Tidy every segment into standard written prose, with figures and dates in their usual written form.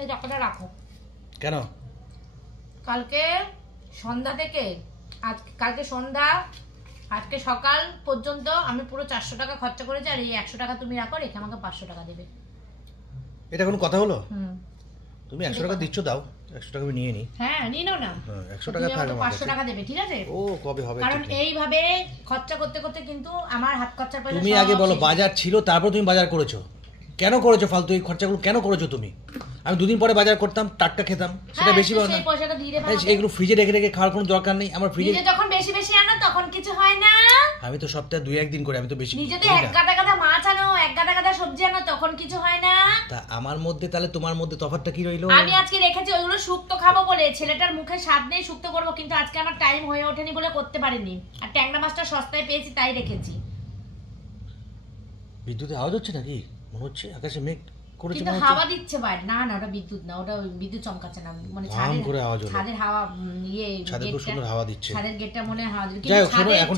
এই টাকাটা রাখো। কেন? কালকে সন্ধ্যা থেকে কালকে সন্ধ্যা আজকে সকাল পর্যন্ত আমি পুরো 400 টাকা খরচা করেছি, আর এই 100 টাকা তুমি রাখো, রেখে আমাকে 500 টাকা দেবে। এটা কোনো কথা হলো? তুমি 100 টাকা দিচ্ছ, দাও 100 টাকা আমি নিয়ে নিই। হ্যাঁ নিয়ে নাও না। 100 টাকা থাকবে, 500 টাকা দেবে, ঠিক আছে? ও কবে হবে? কারণ এইভাবে খরচা করতে করতে কিন্তু আমার হাত খরচার পয়সা। তুমি আগে বলো, বাজার ছিল তারপর তুমি বাজার করেছো, কেন করেছো ফালতু এই খরচাগুলো কেন করেছো তুমি? আমি দুদিন পরে বাজার করতাম, টাটকা খেতাম, সেটা বেশি ভালো না? এগুলো ফ্রিজে রেখে রেখে খাওয়ার কোনো দরকার নেই। আমার ফ্রিজে যখন বেশি বেশি আনো তখন কিছু হয় না। আমি তো সপ্তাহে 2-1 দিন করে, আমি তো বেশি। নিজে তো এক গাদা গাদা মাছ আনো, এক গাদা গাদা সবজি আনো, তখন কিছু হয় না। তা আমার মধ্যে তাহলে তোমার মধ্যে তফাৎটা কি রইলো? আমি আজকে রেখেছি ওইগুলো শুক্তো খাবো বলে, ছেলেটার মুখে স্বাদ নেই শুক্তো করবো, কিন্তু আজকে আমার টাইম হয়ে ওঠেনি বলে করতে পারিনি। আর ট্যাংরা মাছটা সস্তায় পেয়েছি তাই রেখেছি। বিদ্যুতের আওয়াজ হচ্ছে নাকি? মনে হচ্ছে আকাশে মেঘ করেছে, কিন্তু হাওয়া দিচ্ছে বাইরে। না না, ওটা বিদ্যুৎ না, ওটা বিদ্যুৎ চমকাচ্ছে না, মানে ছাদের হাওয়া। ছাদের খুব সুন্দর হাওয়া দিচ্ছে, ছাদের গেটটা মনে হাওয়া দিচ্ছে।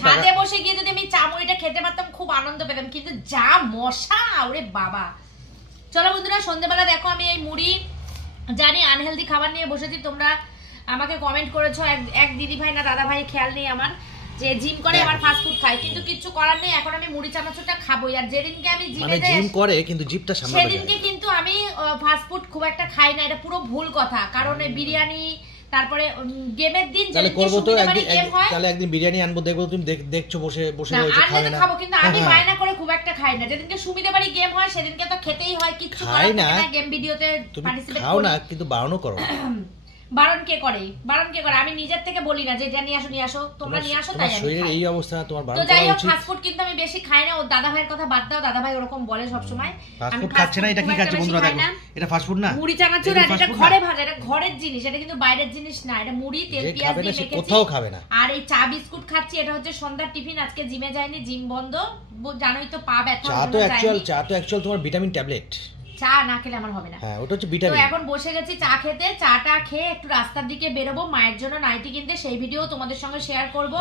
ছাদে বসে গিয়ে যদি আমি চামড়িটা খেতে পারতাম খুব আনন্দ পেতাম, কিন্তু যা মশা, ওরে বাবা। চলো বন্ধুরা, সন্ধ্যেবেলা দেখো আমি এই মুড়ি জানি আনহেলদি খাবার নিয়ে বসেছি। তোমরা আমাকে কমেন্ট করেছো, এক দিদি ভাই না দাদা ভাই খেয়াল নেই আমার, যে জিম করে আবার ফাস্ট ফুড খায়, কিন্তু কিছু করার নেই। এখন আমি মুড়ি চানাচুরটা খাবোই। আর যেদিনকে আমি জিমে যাই, জিম করে কিন্তু জিপটা সামলাতে যায়, সেদিনকে কিন্তু আমি ফাস্ট ফুড খুব একটা খাই না। এটা পুরো ভুল কথা, কারণ বিরিয়ানি, তারপরে গেমের দিন তাহলে করব তো তাহলে একদিন বিরিয়ানি আনবো, দেখবো তুমি দেখছো বসে বসে রয়েছে, খাবে না? খাবো, কিন্তু আমি বায়না করে খুব একটা খাই না। যেদিনকে সুমিদের বাড়ি গেম হয় সেদিনকে তো খেতেই হয়, কিছু করার না। গেম ভিডিওতে পার্টিসিপেট খাও না, কিন্তু বারণও করো। বারণ কে করে? আমি নিজের থেকে বলি না যে এটা নিয়ে আসো, তোমরা নিয়ে আসো, তাই আমি শরীরের এই অবস্থা, তোমার বারণ করা উচিত। তো যাই হোক, ফাস্ট ফুড কিন্তু আমি বেশি খাই না। ও দাদা ভাইয়ের কথা বাদ দাও, দাদা ভাই ওরকম বলে সব সময় ফাস্ট ফুড খাচ্ছে না। এটা কি খাচ্ছে বন্ধুরা? দেখো, এটা ফাস্ট ফুড না, মুড়ি চানাচুর। আর এটা ঘরে ভাজা, এটা ঘরের জিনিস, এটা কিন্তু বাইরের জিনিস না। এটা মুড়ি তেল পেঁয়াজ দিয়ে মেখেছি, কোথাও খাবে না। আর এই চা বিস্কুট খাচ্ছি, এটা হচ্ছে সন্ধ্যার টিফিন। আজকে জিমে যাইনি, জিম বন্ধ, জানোই তো, পা ব্যথা। চা তো অ্যাকচুয়াল তোমার ভিটামিন ট্যাবলেট। চা না খেলে আমার হবে না। হ্যাঁ, ওটা হচ্ছে ভিটামিন। তো এখন বসে গেছি চা খেতে। চাটা খেয়ে একটু রাস্তার দিকে বেরোবো, মায়ের জন্য নাইটি কিনতে, সেই ভিডিও তোমাদের সঙ্গে শেয়ার করব।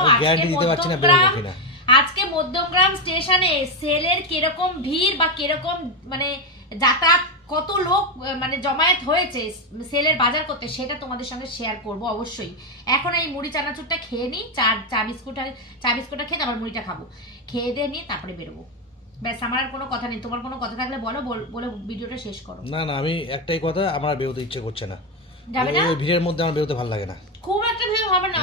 আজকে মধ্যমগ্রাম স্টেশনে সেলের কিরকম ভিড় বা কিরকম মানে যাতায়াত, কত লোক মানে জমায়েত হয়েছে সেলের বাজার করতে, সেটা তোমাদের সঙ্গে শেয়ার করব অবশ্যই। এখন এই মুড়ি চানাচুরটা খেয়ে নিই, চা বিস্কুটটা খেয়ে আবার মুড়িটা খাবো, খেয়ে দিয়ে নিয়ে তারপরে বেরোবো। ব্যাস, আমার আর কোনো কথা নেই। তোমার কোনো কথা থাকলে বলো, বলে ভিডিওটা শেষ করো। না না, আমি একটাই কথা, আমার বেরোতে ইচ্ছে করছে না। ওই ভিড়ের মধ্যে আমার বেরোতে ভালো লাগে না। খুব একটা ভিড় হবে না,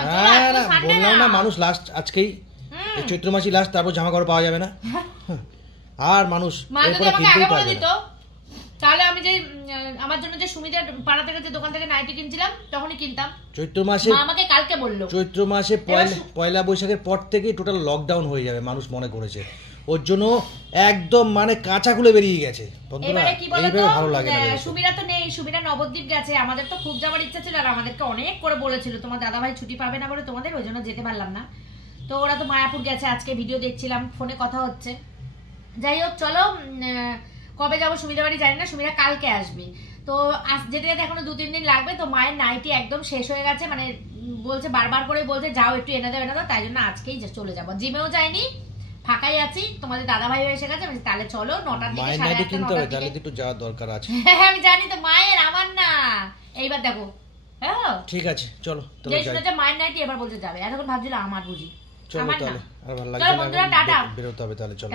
বললাম না, মানুষ লাস্ট আজকেই, চৈত্র মাসই লাস্ট, তারপর জামা কাপড় পাওয়া যাবে না। আর মানুষ এরপরে কিনতেই পারবে না। তাহলে আমি যে আমার জন্য যে সুমিদের পাড়া থেকে যে দোকান থেকে নাইটি কিনছিলাম, তখনই কিনতাম। চৈত্র মাসে আমাকে কালকে বললো, চৈত্র মাসে পয়লা বৈশাখের পর থেকে টোটাল লকডাউন হয়ে যাবে, মানুষ মনে করেছে। ওর জন্য একদম মানে কাঁচা খুলে বেরিয়ে গেছে। ভালো লাগে না। সুমিরা তো নেই, সুমিরা নবদ্বীপ গেছে। আমাদের তো খুব যাওয়ার ইচ্ছা ছিল, আর আমাদেরকে অনেক করে বলেছিল তোমার দাদা ভাই ছুটি পাবে না বলে তোমাদের, ওই জন্য যেতে পারলাম না। তো ওরা তো মায়াপুর গেছে, আজকে ভিডিও দেখছিলাম, ফোনে কথা হচ্ছে। যাই হোক, চলো কবে যাবো সুমিদের বাড়ি জানি না, সুমিরা কালকে আসবে। তো যেতে যেতে এখনো 2-3 দিন লাগবে। তো মায়ের নাইটি একদম শেষ হয়ে গেছে, মানে বলছে, বারবার করে বলছে যাও একটু এনে দাও, তাই জন্য আজকেই চলে যাবো। জিমেও যাইনি, ফাঁকাই আছি। তোমাদের দাদা ভাই এসে গেছে, তাহলে চলো 9টার দিকে, 9:30 একটু যাওয়ার দরকার আছে। আমি জানি তো, মায়ের, আমার না। এইবার দেখো, ঠিক আছে চলো, যে শুনেছে মায়ের নাইটি, এবার বলতে যাবে। এতক্ষণ ভাবছিল আমার বুঝি। চলো তাহলে, আর ভালো লাগছে না, বন্ধুরা টাটা, বেরোতে হবে তাহলে, চলো।